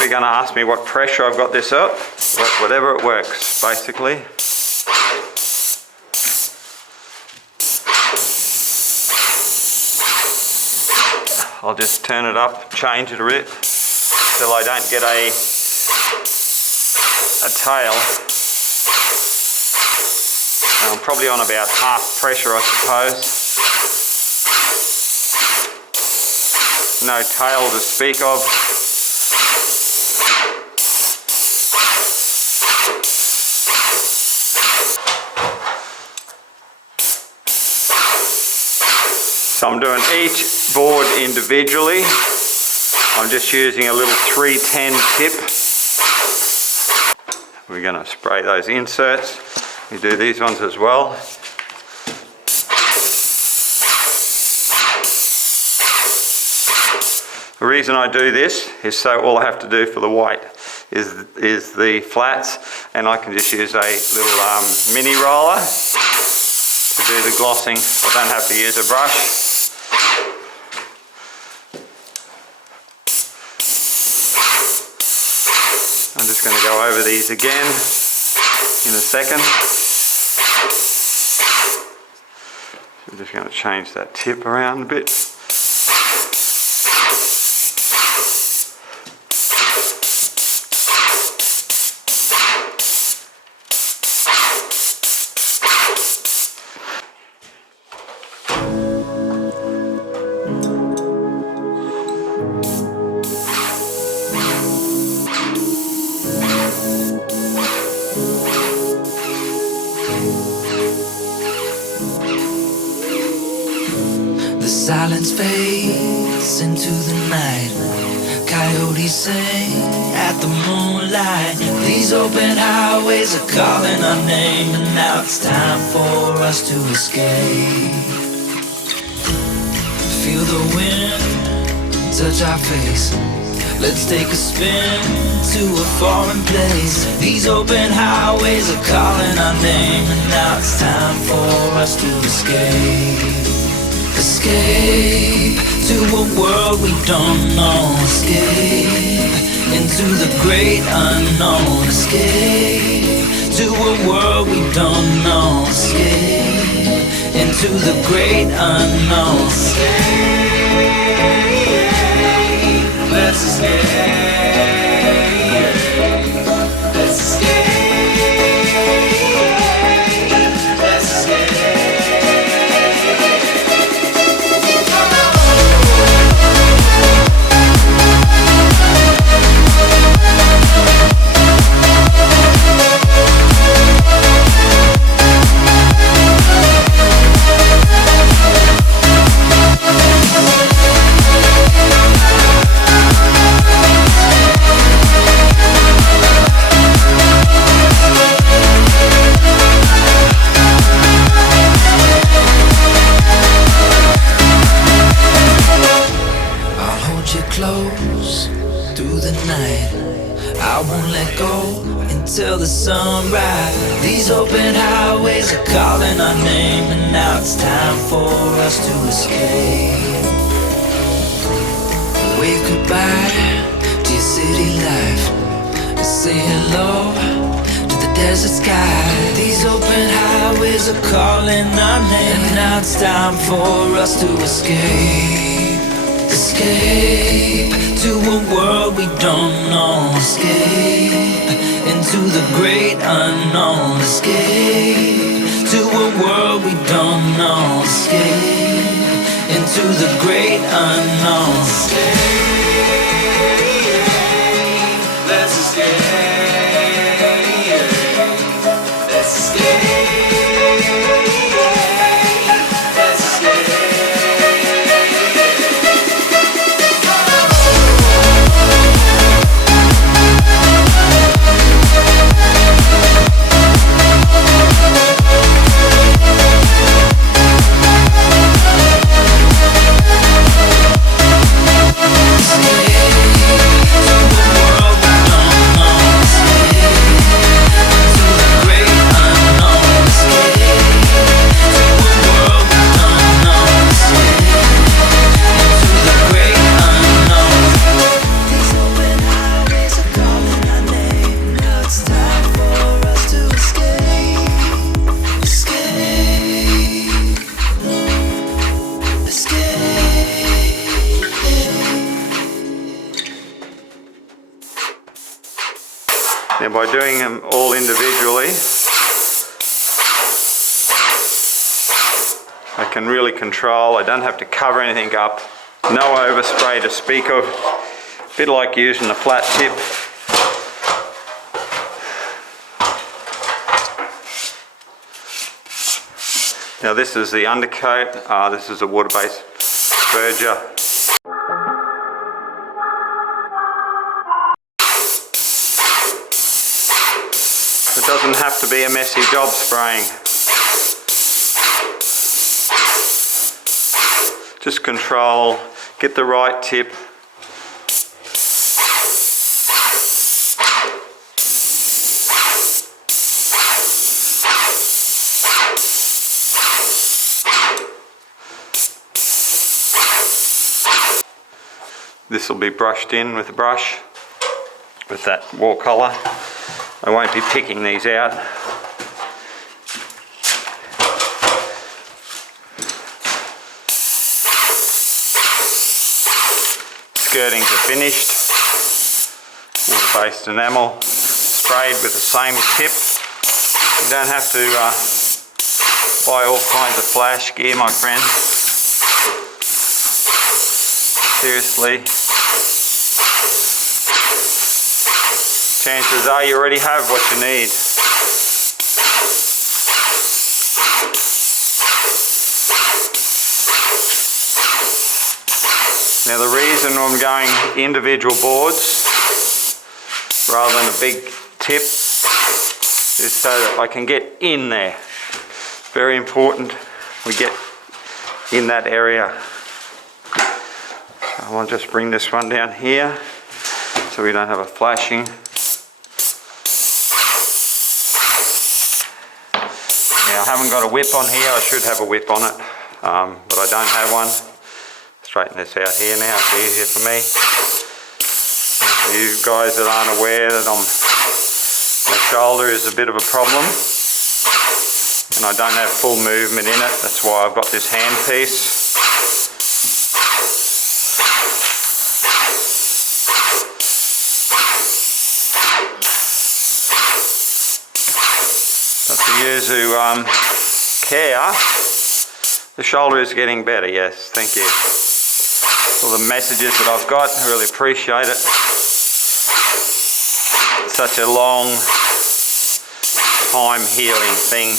You're going to ask me what pressure I've got this up. Whatever it works, basically. I'll just turn it up, change it a bit, till I don't get a tail. And I'm probably on about half pressure, I suppose. No tail to speak of. So I'm doing each board individually. I'm just using a little 310 tip. We're going to spray those inserts. We do these ones as well. The reason I do this is so all I have to do for the white is the flats, and I can just use a little mini roller to do the glossing. I don't have to use a brush. I'm just going to go over these again in a second. So I'm just going to change that tip around a bit. Silence fades into the night. Coyotes sing at the moonlight. These open highways are calling our name, and now it's time for us to escape. Feel the wind touch our face. Let's take a spin to a foreign place. These open highways are calling our name, and now it's time for us to escape. Escape to a world we don't know. Escape into the great unknown. Escape to a world we don't know. Escape into the great unknown. Escape. Let's escape. Let's escape. Till the sunrise. These open highways are calling our name, and now it's time for us to escape. Wave goodbye to your city life, and say hello to the desert sky. These open highways are calling our name, and now it's time for us to escape. Escape to a world we don't know. Escape into the great unknown. Escape to a world we don't know. Escape into the great unknown. Escape. Let's escape. Let's escape. Now by doing them all individually, I can really control. I don't have to cover anything up. No overspray to speak of. A bit like using the flat tip. Now this is the undercoat. This is a water-based spurger. It doesn't have to be a messy job spraying. Just control, get the right tip. This will be brushed in with a brush with that wall collar. I won't be picking these out. Skirtings are finished. Water-based enamel, sprayed with the same tip. You don't have to buy all kinds of flash gear, my friends. Seriously. Chances are you already have what you need. Now the reason I'm going individual boards rather than a big tip is so that I can get in there. Very important we get in that area. I'll just bring this one down here so we don't have a flashing. Now I haven't got a whip on here. I should have a whip on it, but I don't have one. Straighten this out here now, it's easier for me. You guys that aren't aware that my shoulder is a bit of a problem and I don't have full movement in it. That's why I've got this hand piece. But for you who care, the shoulder is getting better, yes, thank you. All the messages that I've got, I really appreciate it. Such a long time healing thing.